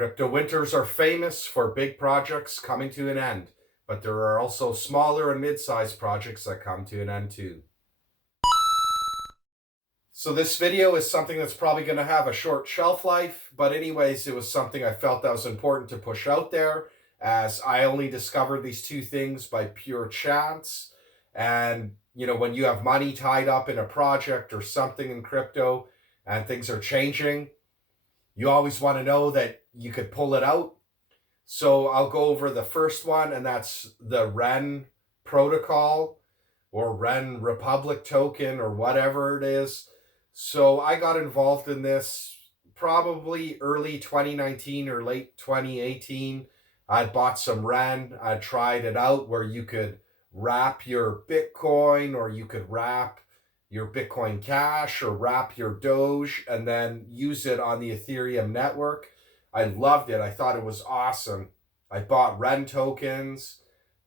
Crypto winters are famous for big projects coming to an end, but there are also smaller and mid-sized projects that come to an end too. So this video is something that's probably going to have a short shelf life, but anyways, it was something I felt that was important to push out there, as I only discovered these two things by pure chance. And when you have money tied up in a project or something in crypto and things are changing, you always want to know that you could pull it out. So I'll go over the first one, and that's the Ren protocol or Ren Republic token or whatever it is. So I got involved in this probably early 2019 or late 2018. I'd bought some Ren. I tried it out where you could wrap your Bitcoin, or you could wrap your Bitcoin Cash, or wrap your Doge and then use it on the Ethereum network. I loved it. I thought it was awesome. I bought Ren tokens.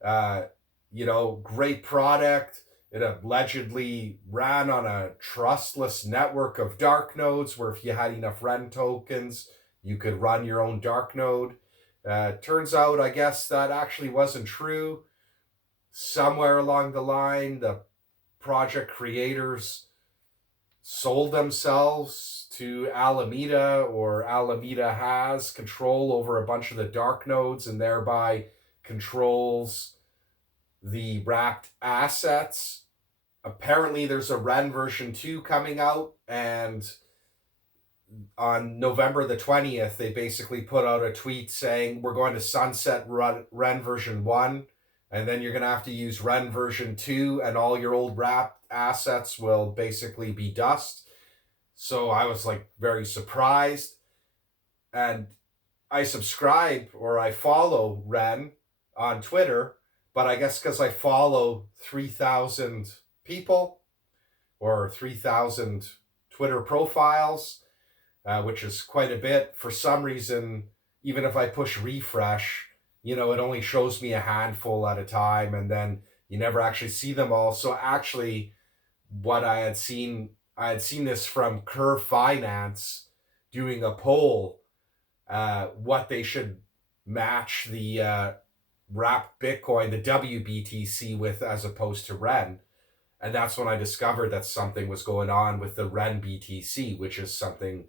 Great product. It allegedly ran on a trustless network of dark nodes where if you had enough Ren tokens, you could run your own dark node. Turns out, I guess that actually wasn't true. Somewhere along the line, the project creators sold themselves to Alameda, or Alameda has control over a bunch of the dark nodes and thereby controls the wrapped assets. Apparently there's a Ren version 2 coming out, and on November the 20th, they basically put out a tweet saying we're going to sunset Ren version 1, and then you're going to have to use Ren version 2, and all your old wrapped assets will basically be dust. So I was very surprised, and I subscribe or I follow Ren on Twitter, but I guess because I follow 3,000 people or 3,000 Twitter profiles, which is quite a bit. For some reason, even if I push refresh, it only shows me a handful at a time, and then you never actually see them all. So actually, what I had seen this from Curve Finance doing a poll, what they should match the wrapped Bitcoin, the WBTC, with as opposed to Ren. And that's when I discovered that something was going on with the Ren BTC, which is something,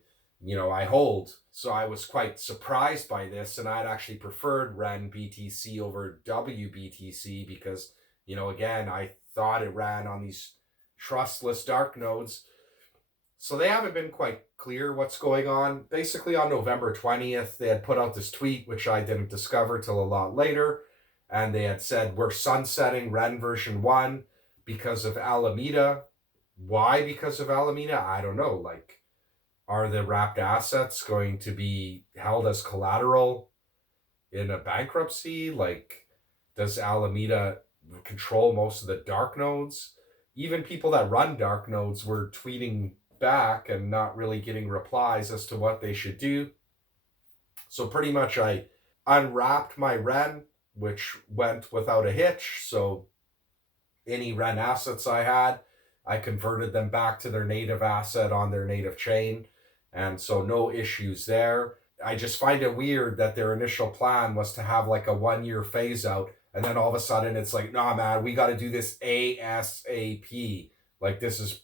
I hold. So I was quite surprised by this, and I'd actually preferred Ren BTC over WBTC because, again, I thought it ran on these trustless dark nodes. So they haven't been quite clear what's going on. Basically on November 20th, they had put out this tweet, which I didn't discover till a lot later. And they had said, we're sunsetting Ren version 1 because of Alameda. Why because of Alameda? I don't know. Are the wrapped assets going to be held as collateral in a bankruptcy? Does Alameda control most of the dark nodes? Even people that run dark nodes were tweeting back and not really getting replies as to what they should do. So pretty much I unwrapped my Ren, which went without a hitch. So any Ren assets I had, I converted them back to their native asset on their native chain. And so no issues there. I just find it weird that their initial plan was to have a 1-year phase out. And then all of a sudden it's nah, man, we got to do this ASAP. This is,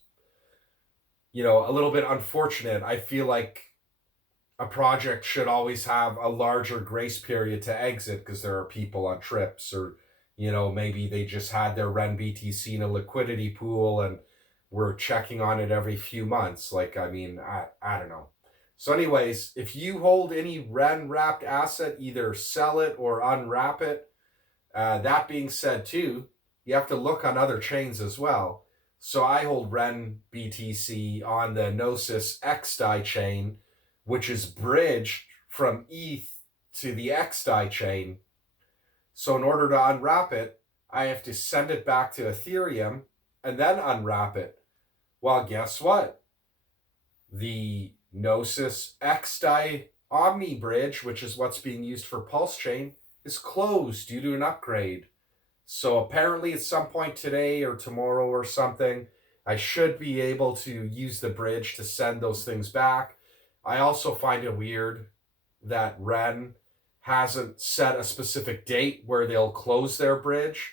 a little bit unfortunate. I feel like a project should always have a larger grace period to exit because there are people on trips, or, maybe they just had their Ren BTC in a liquidity pool and we're checking on it every few months. I don't know. So anyways, if you hold any Ren wrapped asset, either sell it or unwrap it. That being said too, you have to look on other chains as well. So I hold Ren BTC on the Gnosis XDAI chain, which is bridged from ETH to the XDAI chain. So in order to unwrap it, I have to send it back to Ethereum and then unwrap it. Well, guess what? The Gnosis XDAI Omni bridge, which is what's being used for Pulse Chain, is closed due to an upgrade. So apparently at some point today or tomorrow or something, I should be able to use the bridge to send those things back. I also find it weird that Ren hasn't set a specific date where they'll close their bridge.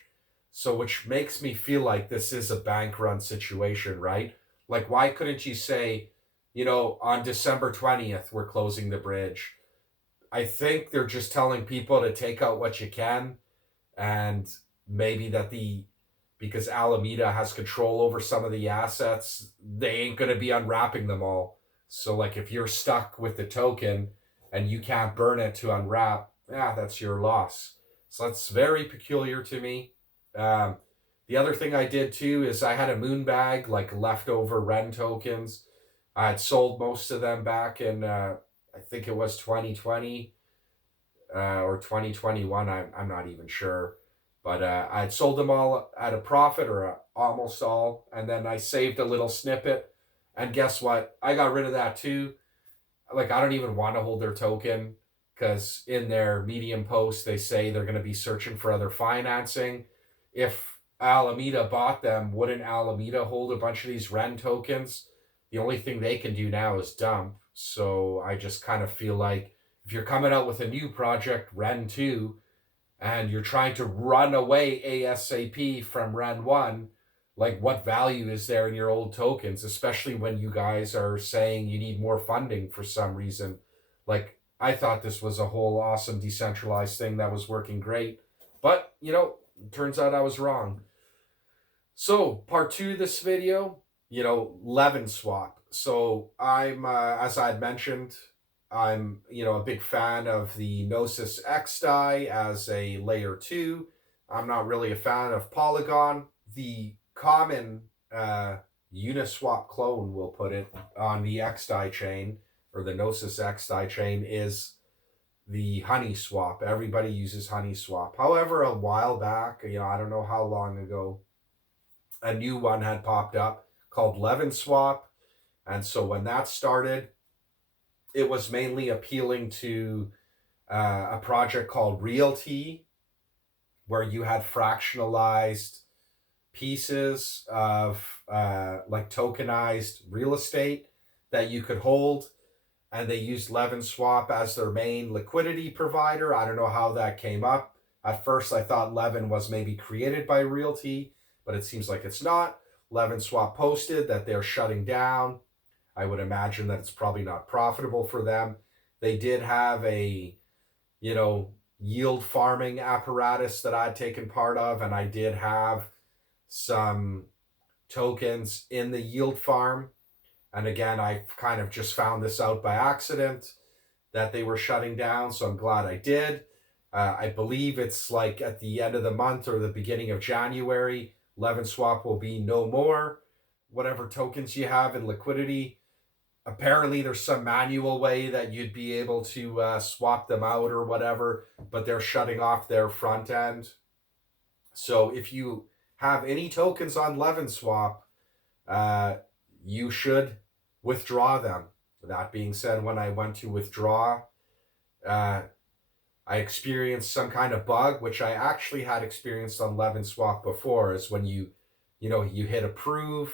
So, which makes me feel like this is a bank run situation, right? Like, why couldn't you say, on December 20th, we're closing the bridge? I think they're just telling people to take out what you can, and maybe because Alameda has control over some of the assets, they ain't going to be unwrapping them all. So, like, if you're stuck with the token and you can't burn it to unwrap, that's your loss. So that's very peculiar to me. The other thing I did too is I had a moon bag, like leftover Ren tokens. I had sold most of them back in, I think it was 2020 or 2021. I'm not even sure. But I had sold them all at a profit, or almost all. And then I saved a little snippet. And guess what? I got rid of that too. Like, I don't even want to hold their token, because in their Medium post, they say they're going to be searching for other financing. If Alameda bought them, wouldn't Alameda hold a bunch of these Ren tokens? The only thing they can do now is dump. So I just kind of feel like if you're coming out with a new project, Ren 2, and you're trying to run away ASAP from Ren 1, like, what value is there in your old tokens, especially when you guys are saying you need more funding for some reason? Like, I thought this was a whole awesome decentralized thing that was working great. But, it turns out I was wrong. So, part 2 of this video, Levinswap. So, I'm, as I had mentioned, I'm, a big fan of the Gnosis X DAI as a layer 2. I'm not really a fan of Polygon. The common Uniswap clone, we'll put it, on the X DAI chain, or the Gnosis X DAI chain, is the Honeyswap. Everybody uses Honeyswap. However, a while back, I don't know how long ago, a new one had popped up called Levinswap. And so when that started, it was mainly appealing to a project called RealT, where you had fractionalized pieces of like tokenized real estate that you could hold, and they used Levinswap as their main liquidity provider. I don't know how that came up. At first, I thought Levin was maybe created by RealT, but it seems like it's not. Levinswap posted that they're shutting down. I would imagine that it's probably not profitable for them. They did have a, yield farming apparatus that I'd taken part of, and I did have some tokens in the yield farm. And again, I kind of just found this out by accident, that they were shutting down, so I'm glad I did. I believe it's like at the end of the month or the beginning of January, Levinswap will be no more. Whatever tokens you have in liquidity, apparently there's some manual way that you'd be able to swap them out or whatever, but they're shutting off their front end. So if you have any tokens on Levinswap, you should withdraw them. That being said, when I went to withdraw, I experienced some kind of bug, which I actually had experienced on Levinswap before, is when you hit approve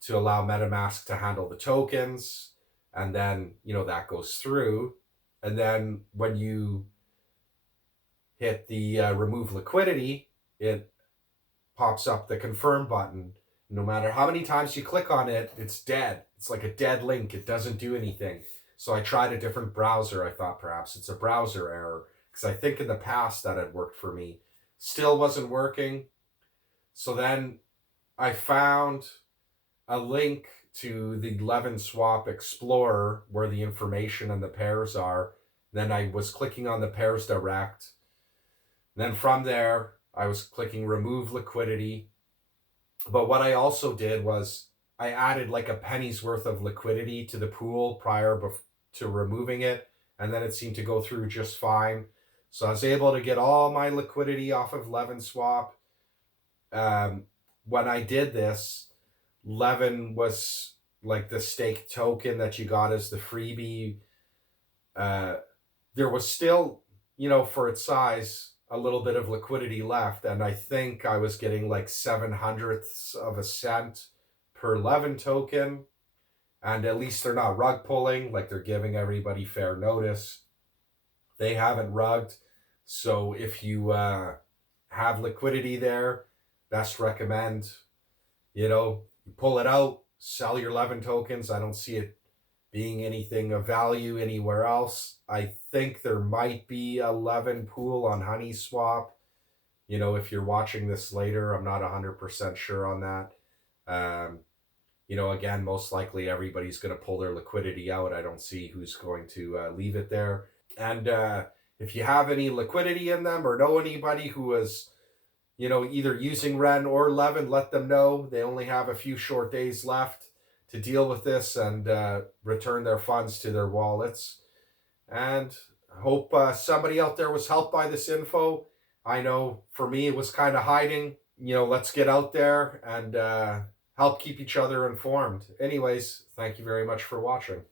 to allow MetaMask to handle the tokens, and then, that goes through. And then when you hit the remove liquidity, it pops up the confirm button. No matter how many times you click on it, it's dead. It's like a dead link. It doesn't do anything. So I tried a different browser. I thought perhaps it's a browser error, because I think in the past that had worked for me. Still wasn't working. So then I found a link to the Levinswap Explorer where the information and the pairs are. Then I was clicking on the pairs direct. Then from there, I was clicking remove liquidity. But what I also did was I added like a penny's worth of liquidity to the pool prior to removing it, and then it seemed to go through just fine. So I was able to get all my liquidity off of Levinswap. When I did this, Levin was like the stake token that you got as the freebie. There was still, for its size, a little bit of liquidity left, and I think I was getting like 0.07 of a cent per Levin token. And at least they're not rug pulling, like they're giving everybody fair notice. They haven't rugged. So if you have liquidity there, best recommend, you pull it out, sell your Levin tokens. I don't see it being anything of value anywhere else. I think there might be a Levin pool on HoneySwap. If you're watching this later, I'm not 100% sure on that. Again, most likely everybody's going to pull their liquidity out. I don't see who's going to leave it there. And if you have any liquidity in them or know anybody who is, either using Ren or Levin, let them know. They only have a few short days left to deal with this and return their funds to their wallets. And I hope somebody out there was helped by this info. I know for me it was kind of hiding. Let's get out there and help keep each other informed. Anyways, thank you very much for watching.